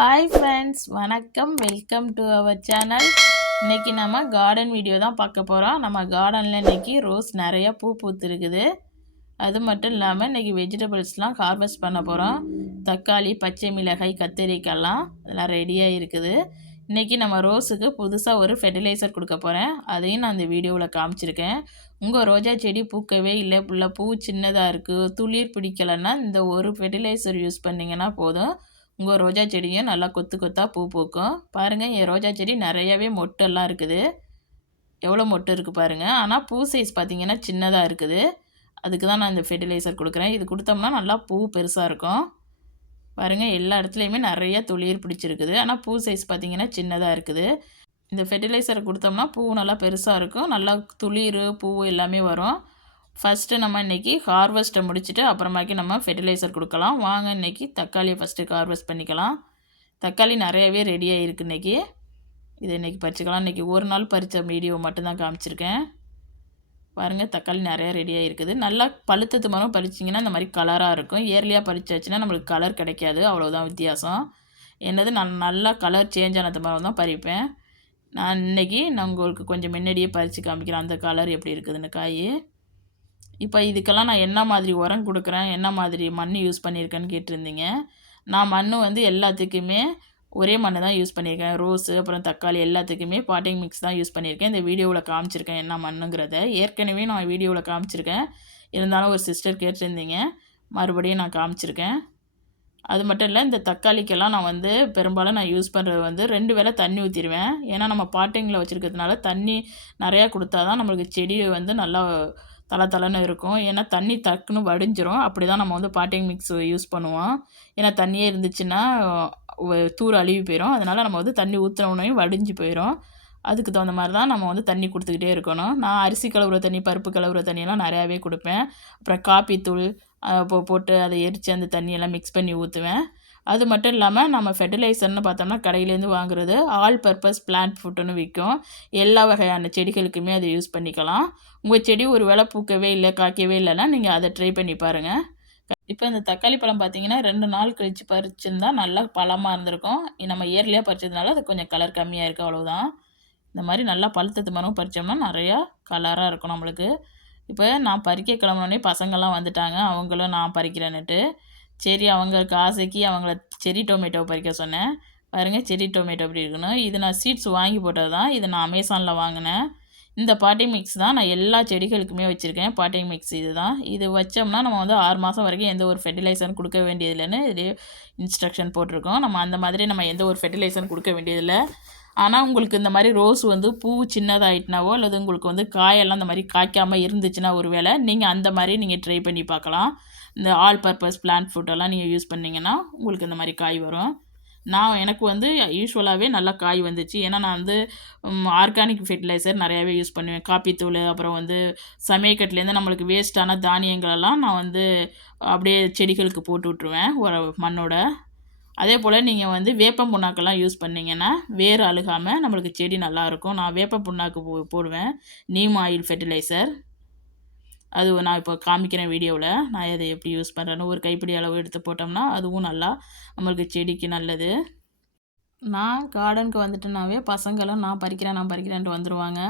Hi friends, வணக்கம். Welcome to our channel. இன்றைக்கி நம்ம கார்டன் வீடியோ தான் பார்க்க போகிறோம். நம்ம கார்டனில் இன்றைக்கி ரோஸ் நிறையா பூ பூத்துருக்குது. அது மட்டும் இல்லாமல் இன்றைக்கி வெஜிடபிள்ஸ்லாம் ஹார்வெஸ்ட் பண்ண போகிறோம். தக்காளி, பச்சை மிளகாய், கத்திரிக்காய்லாம் அதெல்லாம் ரெடியாக இருக்குது. இன்றைக்கி நம்ம ரோஸுக்கு புதுசாக ஒரு ஃபெர்டிலைசர் கொடுக்க போகிறேன். அதையும் நான் இந்த வீடியோவில் காமிச்சிருக்கேன். உங்கள் ரோஜா செடி பூக்கவே இல்லை, பூ சின்னதாக இருக்குது, துளிர் பிடிக்கலைன்னா இந்த ஒரு ஃபெர்டிலைசர் யூஸ் பண்ணிங்கன்னா போதும். உங்கள் ரோஜா செடியும் நல்லா கொத்து கொத்தாக பூ பூக்கும். பாருங்கள், என் ரோஜா செடி நிறையவே மொட்டெல்லாம் இருக்குது. எவ்வளோ மொட்டு இருக்குது பாருங்கள். ஆனால் பூ சைஸ் பார்த்திங்கன்னா சின்னதாக இருக்குது. அதுக்கு தான் நான் இந்த ஃபெர்டிலைசர் கொடுக்குறேன். இது கொடுத்தோம்னா நல்லா பூ பெருசாக இருக்கும். பாருங்கள், எல்லா இடத்துலையுமே நிறைய துளிர் பிடிச்சிருக்குது. ஆனால் பூ சைஸ் பார்த்திங்கன்னா சின்னதாக இருக்குது. இந்த ஃபெர்டிலைசரை கொடுத்தோம்னா பூ நல்லா பெருசாக இருக்கும். நல்லா துளிர், பூ எல்லாமே வரும். ஃபஸ்ட்டு நம்ம இன்றைக்கி ஹார்வெஸ்ட்டை முடிச்சுட்டு அப்புறமாக்கி நம்ம ஃபெர்டிலைசர் கொடுக்கலாம். வாங்க இன்றைக்கி தக்காளியை ஃபஸ்ட்டு ஹார்வெஸ்ட் பண்ணிக்கலாம். தக்காளி நிறையவே ரெடியாக இருக்குது இன்றைக்கி. இதை இன்றைக்கி பறிச்சுக்கலாம். இன்றைக்கி ஒரு நாள் பறித்த வீடியோ மட்டும்தான் காமிச்சிருக்கேன். பாருங்கள், தக்காளி நிறையா ரெடியாக இருக்குது. நல்லா பழுத்தது மரம் பறிச்சிங்கன்னா இந்த மாதிரி கலராக இருக்கும். ஏர்லியாக பறிச்சாச்சுன்னா நம்மளுக்கு கலர் கிடைக்காது, அவ்வளோதான் வித்தியாசம். என்னது நான் நல்லா கலர் சேஞ்ச் ஆனது மரம் தான் பறிப்பேன். நான் உங்களுக்கு கொஞ்சம் முன்னாடியே பறித்து காமிக்கிறேன் அந்த கலர் எப்படி இருக்குதுன்னு காய். இப்போ இதுக்கெல்லாம் நான் என்ன மாதிரி உரம் கொடுக்குறேன், என்ன மாதிரி மண் யூஸ் பண்ணியிருக்கேன்னு கேட்டிருந்தீங்க. நான் மண் வந்து எல்லாத்துக்குமே ஒரே மண் தான் யூஸ் பண்ணியிருக்கேன். ரோஸு அப்புறம் தக்காளி எல்லாத்துக்குமே பாட்டிங் மிக்ஸ் தான் யூஸ் பண்ணியிருக்கேன். இந்த வீடியோவில் காமிச்சிருக்கேன் என்ன மண்ணுங்கிறத. ஏற்கனவே நான் வீடியோவில் காமிச்சிருக்கேன். இருந்தாலும் ஒரு சிஸ்டர் கேட்டிருந்தீங்க, மறுபடியும் நான் காமிச்சிருக்கேன். அது மட்டும் இல்லை, இந்த தக்காளிக்கெல்லாம் நான் வந்து பெரும்பாலும் நான் யூஸ் பண்ணுறது வந்து 2 வேளை தண்ணி ஊற்றிடுவேன். ஏன்னா நம்ம பாட்டிங்கில் வச்சுருக்கிறதுனால தண்ணி நிறையா கொடுத்தா தான் நம்மளுக்கு செடி வந்து நல்லா தளன்னு இருக்கும். ஏன்னா தண்ணி டக்குன்னு வடிஞ்சிரும். அப்படி தான் நம்ம வந்து பாட்டிங் மிக்ஸ் யூஸ் பண்ணுவோம். ஏன்னா தண்ணியே இருந்துச்சுன்னா தூர் அழுகி போயிடும். அதனால் நம்ம வந்து தண்ணி ஊற்றினோடனே வடிஞ்சு போயிடும். அதுக்கு தகுந்த மாதிரி தான் நம்ம வந்து தண்ணி கொடுத்துக்கிட்டே இருக்கணும். நான் அரிசி கழுவுற தண்ணி, பருப்பு கழுவுற தண்ணியெல்லாம் நிறையாவே கொடுப்பேன். அப்புறம் காப்பி தூள் போட்டு அதை எரித்து அந்த தண்ணியெல்லாம் மிக்ஸ் பண்ணி ஊற்றுவேன். அது மட்டும் இல்லாமல் நம்ம ஃபெர்டிலைசர்னு பார்த்தோம்னா கடையிலேருந்து வாங்குறது ஆல் பர்பஸ் பிளான்ட் ஃபுட்டுன்னு விற்கும். எல்லா வகையான செடிகளுக்குமே அதை யூஸ் பண்ணிக்கலாம். உங்கள் செடி ஒரு வேளை பூக்கவே இல்லை, காய்க்கவே இல்லைன்னா நீங்கள் அதை ட்ரை பண்ணி பாருங்கள். இப்போ இந்த தக்காளி பழம் பார்த்தீங்கன்னா 2 நாள் கழித்து பறிச்சிருந்தா நல்லா பழமாக இருந்திருக்கும். நம்ம இயர்லியாக பறிச்சதுனால அது கொஞ்சம் கலர் கம்மியாக இருக்குது, அவ்வளோதான். இந்த மாதிரி நல்லா பழுத்தது மரம் பறித்தோம்னா நிறையா கலராக இருக்கும் நம்மளுக்கு. இப்போ நான் பறிக்க கிளம்புனோடனே பசங்கள்லாம் வந்துட்டாங்க. அவங்களும் நான் பறிக்கிறேன்னுட்டு. சரி, அவங்களுக்கு ஆசைக்கு அவங்கள செரி டொமேட்டோ பறிக்க சொன்னேன். பாருங்கள், செரி டொமேட்டோ எப்படி இருக்குன்னு. இது நான் சீட்ஸ் வாங்கி போட்டது தான். இது நான் அமேசானில் வாங்கினேன். இந்த பாட்டிங் மிக்ஸ் தான் நான் எல்லா செடிகளுக்குமே வச்சுருக்கேன். பாட்டிங் மிக்ஸ் இது தான். இது வச்சோம்னா நம்ம வந்து 6 மாதம் வரைக்கும் எந்த ஒரு ஃபெர்டிலைசரும் கொடுக்க வேண்டியதில்லைன்னு இதுலேயே இன்ஸ்ட்ரக்ஷன் போட்டிருக்கோம். நம்ம அந்த மாதிரி நம்ம எந்த ஒரு ஃபெர்டிலைசரும் கொடுக்க வேண்டியதில்லை. ஆனால் உங்களுக்கு இந்த மாதிரி ரோஸ் வந்து பூ சின்னதாகிட்டுனாவோ அல்லது உங்களுக்கு வந்து காயெல்லாம் இந்த மாதிரி காய்க்காமல் இருந்துச்சுன்னா ஒரு வேளை நீங்கள் அந்த மாதிரி நீங்கள் ட்ரை பண்ணி பார்க்கலாம். இந்த ஆல் பர்பஸ் பிளான்ட் ஃபுட்டெல்லாம் நீங்கள் யூஸ் பண்ணிங்கன்னா உங்களுக்கு இந்த மாதிரி காய் வரும். எனக்கு வந்து யூஸ்வலாகவே நல்லா காய் வந்துச்சு. ஏன்னா நான் வந்து ஆர்கானிக் ஃபெர்டிலைசர் நிறையாவே யூஸ் பண்ணுவேன். காப்பித்தூள், அப்புறம் வந்து சமையக்கட்டுலேருந்து நம்மளுக்கு வேஸ்ட்டான தானியங்களெல்லாம் நான் வந்து அப்படியே செடிகளுக்கு போட்டு விட்ருவேன் மண்ணோட. அதே போல் நீங்கள் வந்து வேப்பம் புண்ணாக்கெல்லாம் யூஸ் பண்ணிங்கன்னா வேர் அழுகாமல் நம்மளுக்கு செடி நல்லாயிருக்கும். நான் வேப்ப புண்ணாக்கு போடுவேன். Neem oil fertiliser. அது நான் இப்போ காமிக்கிறேன் வீடியோவில். நான் அதை எப்படி யூஸ் பண்ணுறேன்னு ஒரு கைப்பிடி அளவு எடுத்து போட்டோம்னா அதுவும் நல்லா நம்மளுக்கு செடிக்கு நல்லது. நான் கார்டனுக்கு வந்துட்டேனாவே பசங்களும் நான் பறிக்கிறேன்ட்டு வந்துடுவாங்க.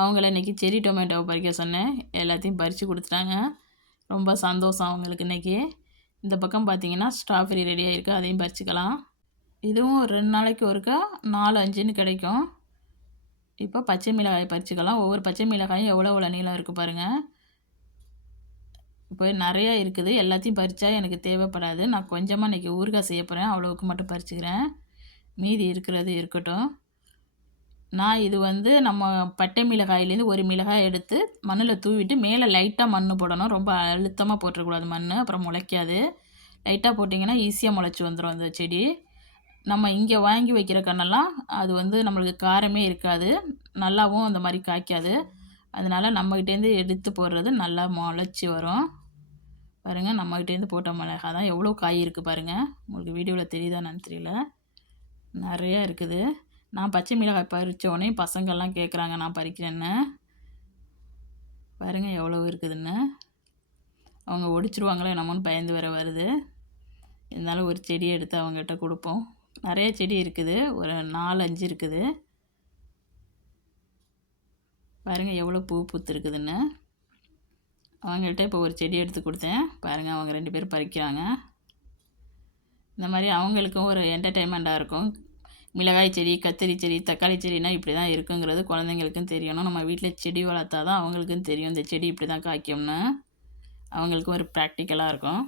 அவங்கள இன்றைக்கி செரி டொமேட்டோவை பறிக்க சொன்னேன். எல்லாத்தையும் பறித்து கொடுத்துட்டாங்க. ரொம்ப சந்தோஷம் அவங்களுக்கு இன்றைக்கி. இந்த பக்கம் பார்த்திங்கன்னா ஸ்ட்ராபெரி ரெடியாக இருக்குது, அதையும் பறிச்சுக்கலாம். இதுவும் 2 நாளைக்கு ஒருக்கா 4, 5ன்னு கிடைக்கும். இப்போ பச்சை மிளகாய் பறிச்சுக்கலாம். ஒவ்வொரு பச்சை மிளகாயும் எவ்வளோ நீளம் இருக்குது பாருங்கள். இப்போ நிறையா இருக்குது. எல்லாத்தையும் பறித்தா எனக்கு தேவைப்படாது. நான் கொஞ்சமாக இன்றைக்கி ஊறுகாய் செய்ய போகிறேன். அவ்வளோவுக்கு மட்டும் பறிச்சுக்கிறேன். மீதி இருக்கிறது இருக்கட்டும். நான் இது வந்து நம்ம பட்டை மிளகாயிலேருந்து ஒரு மிளகாய் எடுத்து மண்ணில் தூவிட்டு மேலே லைட்டாக மண் போடணும். ரொம்ப அழுத்தமாக போட்டுறக்கூடாது மண், அப்புறம் முளைக்காது. லைட்டாக போட்டிங்கன்னா ஈஸியாக முளைச்சி வந்துடும் அந்த செடி. நம்ம இங்கே வாங்கி வைக்கிற கண்ணெல்லாம் அது வந்து நம்மளுக்கு காரமே இருக்காது, நல்லாவும் அந்த மாதிரி காய்க்காது. அதனால் நம்மக்கிட்டேருந்து எடுத்து போடுறது நல்லா முளைச்சி வரும். பாருங்கள், நம்மக்கிட்டேருந்து போட்ட மிளகா தான் எவ்வளோ காய் இருக்குது பாருங்கள். உங்களுக்கு வீடியோவில் தெரியுதான்னு தெரியல, நிறையா இருக்குது. நான் பச்சை மிளகாய் பறித்தோடனே பசங்கள்லாம் கேட்குறாங்க நான் பறிக்கிறேன்னு. பாருங்கள் எவ்வளோ இருக்குதுன்னு. அவங்க ஒடிச்சிருவாங்களோ என்னமோன்னு பயந்து வேற வருது. இருந்தாலும் ஒரு செடியை எடுத்து அவங்ககிட்ட கொடுப்போம். நிறைய செடி இருக்குது, ஒரு 4, 5 இருக்குது. பாருங்கள் எவ்வளோ பூ பூத்துருக்குதுன்னு. அவங்கள்ட்ட இப்போ ஒரு செடி எடுத்து கொடுத்தேன். பாருங்கள் அவங்க 2 பேரும் பறிக்கிறாங்க. இந்த மாதிரி அவங்களுக்கும் ஒரு என்டர்டெயின்மெண்ட்டாக இருக்கும். மிளகாய் செடி, கத்திரி செடி, தக்காளி செடினா இப்படி தான் இருக்குங்கிறது குழந்தைங்களுக்கும் தெரியணும். நம்ம வீட்டில் செடி வளர்த்தா தான் அவங்களுக்கும் தெரியும் இந்த செடி இப்படி தான் காய்க்கும்னு. அவங்களுக்கும் ஒரு ப்ராக்டிக்கலாக இருக்கும்.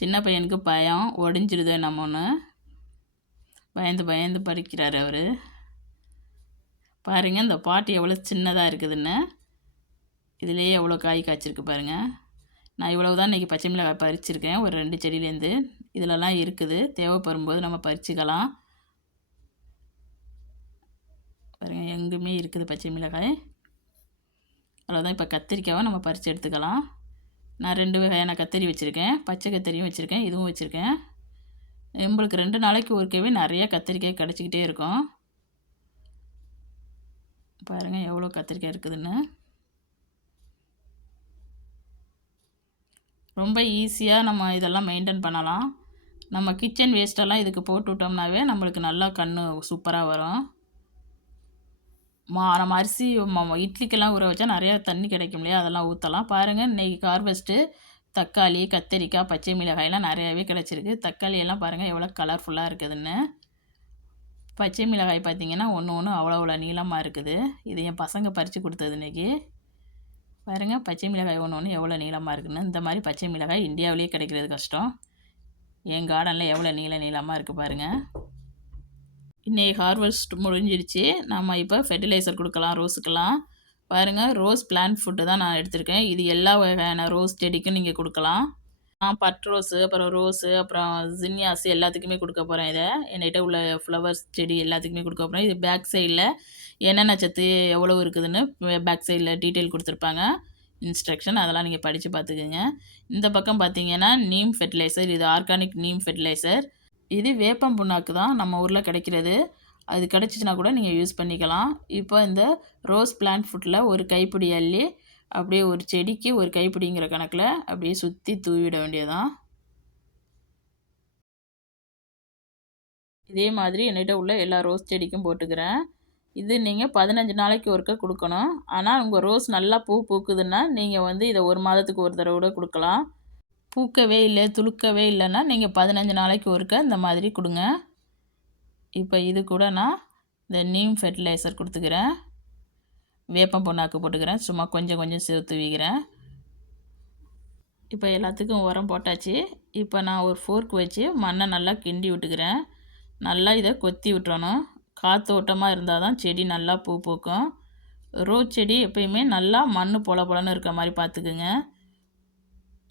சின்ன பையனுக்கு பயம், ஒடிஞ்சிருது நம்மன்னு பயந்து பயந்து பறிக்கிறார் அவர். பாருங்கள் இந்த பாட்டு எவ்வளோ சின்னதாக இருக்குதுன்னு. இதுலேயே எவ்வளோ காய் காய்ச்சிருக்கு பாருங்கள். நான் இவ்வளவு தான் இன்றைக்கி பச்சை மிளகாய் பறிச்சிருக்கேன், ஒரு 2 செடியிலேருந்து. இதிலலாம் இருக்குது, தேவைப்படும்போது நம்ம பறிச்சிக்கலாம். பாருங்கள் எங்குமே இருக்குது பச்சை மிளகாய். அவ்வளோதான். இப்போ கத்திரிக்காவை நம்ம பறித்து எடுத்துக்கலாம். நான் 2 வகையான கத்திரி வச்சுருக்கேன், பச்சை கத்திரியும் வச்சுருக்கேன், இதுவும் வச்சுருக்கேன். நம்மளுக்கு 2 நாளைக்கு ஒருக்கவே நிறைய கத்திரிக்காய் கிடச்சிக்கிட்டே இருக்கும். பாருங்கள் எவ்வளோ கத்திரிக்காய் இருக்குதுன்னு. ரொம்ப ஈஸியாக நம்ம இதெல்லாம் மெயின்டைன் பண்ணலாம். நம்ம கிச்சன் வேஸ்ட்டெல்லாம் இதுக்கு போட்டு விட்டோம்னாவே நம்மளுக்கு நல்லா கன்று சூப்பராக வரும். நம்ம அரிசி இட்லிக்கெல்லாம் ஊற வச்சா நிறையா தண்ணி கிடைக்கும் இல்லையா, அதெல்லாம் ஊற்றலாம். பாருங்கள் இன்றைக்கி ஹார்வெஸ்ட்டு தக்காளி, கத்திரிக்காய், பச்சை மிளகாயெல்லாம் நிறையாவே கிடச்சிருக்கு. தக்காளி எல்லாம் பாருங்கள் எவ்வளோ கலர்ஃபுல்லாக இருக்குதுன்னு. பச்சை மிளகாய் பார்த்திங்கன்னா ஒன்று அவ்வளோ நீளமாக இருக்குது. இது என் பசங்க பறித்து கொடுத்தது இன்றைக்கி. பாருங்கள் பச்சை மிளகாய் ஒன்று எவ்வளோ நீளமாக இருக்குதுன்னு. இந்த மாதிரி பச்சை மிளகாய் இந்தியாவிலேயே கிடைக்கிறது கஷ்டம். என் கார்டனில் எவ்வளோ நீளமாக இருக்குது பாருங்கள். இன்றைக்கி ஹார்வெஸ்ட் முடிஞ்சிருச்சு. நம்ம இப்போ ஃபெர்டிலைசர் கொடுக்கலாம் ரோஸுக்கெல்லாம். பாருங்கள் ரோஸ் பிளான்ட் ஃபுட்டு தான் நான் எடுத்திருக்கேன். இது எல்லா வகையான ரோஸ் செடிக்கும் நீங்கள் கொடுக்கலாம். பட் ரோஸு, அப்புறம் ரோஸு, அப்புறம் ஜின்னியாஸு எல்லாத்துக்குமே கொடுக்க போகிறேன். இதை என்கிட்ட உள்ள ஃப்ளவர்ஸ் செடி எல்லாத்துக்குமே கொடுக்க போகிறேன். இது பேக் சைடில் என்னென்ன சத்து எவ்வளோ இருக்குதுன்னு பேக் சைடில் டீட்டெயில் கொடுத்துருப்பாங்க, இன்ஸ்ட்ரக்ஷன். அதெல்லாம் நீங்கள் படித்து பார்த்துக்குங்க. இந்த பக்கம் பார்த்தீங்கன்னா நீம் ஃபெர்டிலைசர். இது ஆர்கானிக் நீம் ஃபெர்டிலைசர். இது வேப்பம் புண்ணாக்கு தான் நம்ம ஊரில் கிடைக்கிறது. அது கிடச்சிச்சின்னா கூட நீங்கள் யூஸ் பண்ணிக்கலாம். இப்போ இந்த ரோஸ் பிளான்ட் ஃபுட்டில் ஒரு கைப்பிடி அள்ளி அப்படியே ஒரு செடிக்கு ஒரு கைப்பிடிங்கிற கணக்கில் அப்படியே சுற்றி தூவிட வேண்டியதான். இதே மாதிரி என்கிட்ட உள்ள எல்லா ரோஸ் செடிக்கும் போட்டுக்கிறேன். இது நீங்கள் 15 நாளைக்கு ஒருக்க கொடுக்கணும். ஆனால் உங்கள் ரோஸ் நல்லா பூ பூக்குதுன்னா நீங்கள் வந்து இதை 1 மாதத்துக்கு ஒரு தடவை கூட கொடுக்கலாம். பூக்கவே இல்லை, துளுக்கவே இல்லைன்னா நீங்கள் 15 நாளைக்கு ஒருக்க இந்த மாதிரி கொடுங்க. இப்போ இது கூட நான் இந்த நீம் ஃபெர்டிலைசர் கொடுத்துக்கிறேன். வேப்பம் புண்ணாக்கு போட்டுக்கிறேன். சும்மா கொஞ்சம் கொஞ்சம் சேர்த்து வைக்கிறேன். இப்போ எல்லாத்துக்கும் உரம் போட்டாச்சு. இப்போ நான் ஒரு ஃபோர்க் வச்சு மண்ணை நல்லா கிண்டி விட்டுக்கிறேன். நல்லா இதை கொத்தி விட்டுறணும். காற்றோட்டமாக இருந்தால் தான் செடி நல்லா பூ பூக்கும். ரோஸ் செடி எப்பயுமே நல்லா மண் பொல பொலன்னு இருக்கிற மாதிரி பார்த்துக்குங்க.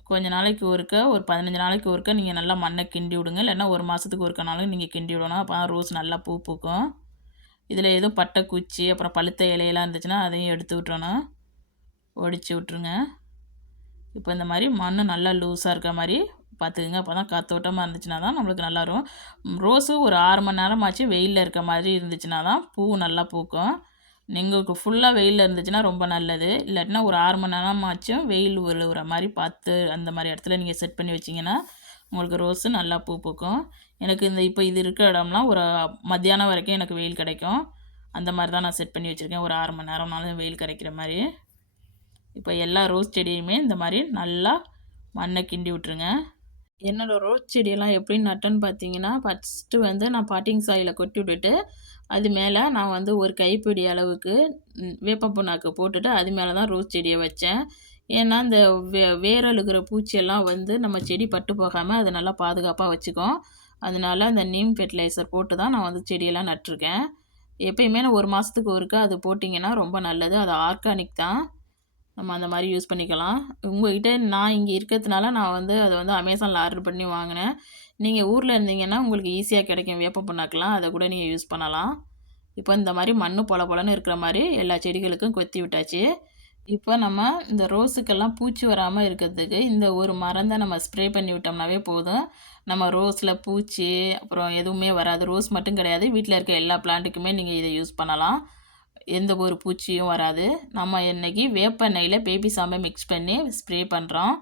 கொஞ்ச நாளைக்கு ஒருக்க, ஒரு 15 நாளைக்கு ஒருக்க நீங்கள் நல்லா மண்ணை கிண்டி விடுங்க. இல்லைன்னா 1 மாதத்துக்கு ஒருக்கனாலும் நீங்கள் கிண்டி விடணும். அப்போ ரோஸ் நல்லா பூ பூக்கும். இதில் எதுவும் பட்டை குச்சி, அப்புறம் பழுத்த இலையெல்லாம் இருந்துச்சுன்னா அதையும் எடுத்து விட்டுறணும், ஒடிச்சு விட்ருங்க. இப்போ இந்த மாதிரி மண் நல்லா லூஸாக இருக்க மாதிரி பார்த்துக்குங்க. அப்போ தான் காற்றோட்டமாக இருந்துச்சுன்னா தான் நம்மளுக்கு நல்லா இருக்கும். ரோஸு ஒரு 6 மணி நேரமாச்சு வெயிலில் இருக்க மாதிரி இருந்துச்சுன்னா தான் பூ நல்லா பூக்கும். உங்களுக்கு ஃபுல்லாக வெயிலில் இருந்துச்சுன்னா ரொம்ப நல்லது. இல்லாட்டினா ஒரு 6 மணி நேரமாச்சும் வெயில் விழுகிற மாதிரி பார்த்து அந்த மாதிரி இடத்துல நீங்கள் செட் பண்ணி வச்சிங்கன்னா உங்களுக்கு ரோஸு நல்லா பூ பூக்கும். எனக்கு இப்போ இது இருக்கிற இடம்லாம் ஒரு மத்தியானம் வரைக்கும் எனக்கு வெயில் கிடைக்கும். அந்த மாதிரி தான் நான் செட் பண்ணி வச்சுருக்கேன். ஒரு 6 மணி நேரம்னாலும் வெயில் கிடைக்கிற மாதிரி. இப்போ எல்லா ரோஸ் செடியுமே இந்த மாதிரி நல்லா மண்ணை கிண்டி விட்ருங்க. என்னோடய ரோஸ் செடியெல்லாம் எப்படி நட்டேன்னு பார்த்தீங்கன்னா, ஃபஸ்ட்டு வந்து நான் பாட்டிங் சாயிலை கொட்டி விட்டுட்டு அது மேலே நான் வந்து ஒரு கைப்பிடி அளவுக்கு வேப்பம் புண்ணாக்கு போட்டுட்டு அது மேலே தான் ரோஸ் செடியை வச்சேன். ஏன்னா இந்த வேர் அழுகிற பூச்சியெல்லாம் வந்து நம்ம செடி பட்டு போகாமல் அது நல்லா பாதுகாப்பாக வச்சுக்கும். அதனால அந்த நீம் ஃபெர்டிலைசர் போட்டு தான் நான் வந்து செடியெல்லாம் நட்டிருக்கேன். எப்பயுமே நான் 1 மாதத்துக்கு ஒருக்க அது போட்டிங்கன்னா ரொம்ப நல்லது. அது ஆர்கானிக் தான். நம்ம அந்த மாதிரி யூஸ் பண்ணிக்கலாம். உங்கள்கிட்ட நான் இங்கே இருக்கிறதுனால நான் வந்து அதை வந்து அமேசானில் ஆர்டர் பண்ணி வாங்கினேன். நீங்கள் ஊரில் இருந்தீங்கன்னா உங்களுக்கு ஈஸியாக கிடைக்கும் வேப்ப புண்ணாக்கெலாம். அதை கூட நீங்கள் யூஸ் பண்ணலாம். இப்போ இந்த மாதிரி மண் பொல பொலன்னு இருக்கிற மாதிரி எல்லா செடிகளுக்கும் கொத்தி விட்டாச்சு. இப்போ நம்ம இந்த ரோஸுக்கெல்லாம் பூச்சி வராமல் இருக்கிறதுக்கு இந்த ஒரு மருந்தை நம்ம ஸ்ப்ரே பண்ணி விட்டோம்னாவே போதும். நம்ம ரோஸில் பூச்சி அப்புறம் எதுவுமே வராது. ரோஸ் மட்டும் கிடையாது, வீட்டில் இருக்க எல்லா பிளான்ட்டுக்குமே நீங்கள் இதை யூஸ் பண்ணலாம். எந்த ஒரு பூச்சியும் வராது. நம்ம இன்றைக்கி வேப்பெண்ணெயில் பேபி சாம்பை மிக்ஸ் பண்ணி ஸ்ப்ரே பண்ணுறோம்.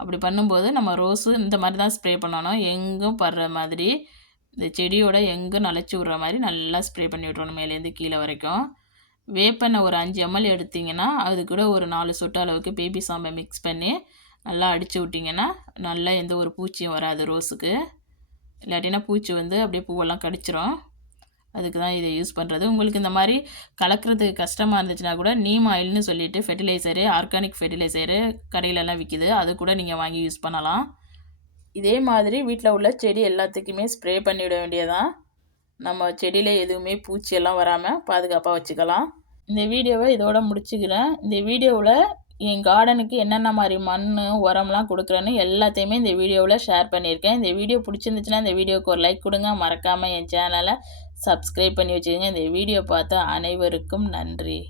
அப்படி பண்ணும்போது நம்ம ரோஸு இந்த மாதிரி தான் ஸ்ப்ரே பண்ணணும். எங்கும் படுற மாதிரி இந்த செடியோட எங்கும் நனைச்சி விட்ற மாதிரி நல்லா ஸ்ப்ரே பண்ணி விட்றணும் மேலேருந்து கீழே வரைக்கும். வேப்பெண்ணெய் ஒரு 5 ml எடுத்திங்கன்னா அது கூட ஒரு 4 சொட்டு அளவுக்கு பேபி சாம்பை மிக்ஸ் பண்ணி நல்லா அடித்து விட்டிங்கன்னா நல்லா எந்த ஒரு பூச்சியும் வராது ரோஸுக்கு. இல்லாட்டினா பூச்சி வந்து அப்படியே பூவெல்லாம் கடிச்சிரும். அதுக்கு தான் இதை யூஸ் பண்ணுறது. உங்களுக்கு இந்த மாதிரி கலக்கிறதுக்கு கஷ்டமாக இருந்துச்சுன்னா கூட நீம் ஆயில்னு சொல்லிட்டு ஃபெர்டிலைசரு, ஆர்கானிக் ஃபெர்டிலைசரு கடையிலலாம் விற்கிது. அது கூட நீங்கள் வாங்கி யூஸ் பண்ணலாம். இதே மாதிரி வீட்டில் உள்ள செடி எல்லாத்துக்குமே ஸ்ப்ரே பண்ணிவிட வேண்டியதான். நம்ம செடியில் எதுவுமே பூச்சியெல்லாம் வராமல் பாதுகாப்பாக வச்சுக்கலாம். இந்த வீடியோவை இதோட முடிச்சுக்கிறேன். இந்த வீடியோவில் என் கார்டனுக்கு என்னென்ன மாதிரி மண், உரம்லாம் கொடுக்குறேன்னு எல்லாத்தையுமே இந்த வீடியோவில் ஷேர் பண்ணியிருக்கேன். இந்த வீடியோ பிடிச்சிருந்துச்சுன்னா இந்த வீடியோவுக்கு ஒரு லைக் கொடுங்க. மறக்காமல் என் சேனலை சப்ஸ்கிரைப் பண்ணி வச்சுக்கோங்க. இந்த வீடியோ பார்த்த அனைவருக்கும் நன்றி.